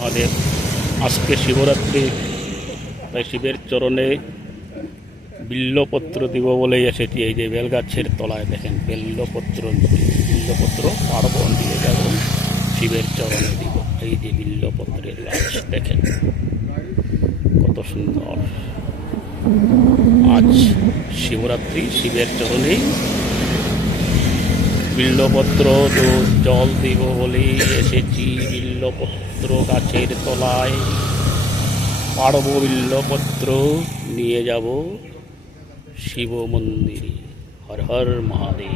আমাদের আজকে শিবরাত্রি, তাই শিবের চরণে বিল্লপত্র দিব বলেই এসেছি। এই যে বেলগাছের তলায় দেখেন বিল্লপত্র পার্বণ দিয়ে যাব, শিবের চরণে দিব। এই যে বিল্লপত্রের গাছ দেখেন কত সুন্দর। আজ শিবরাত্রি, শিবের চরণে বিল্লপত্র জল দিব বলেই এসেছি। বিল্লপত্র গাছের তলায় পাড়ব, বিল্লপত্র নিয়ে যাব শিব মন্দিরে। হর হর মহাদেব।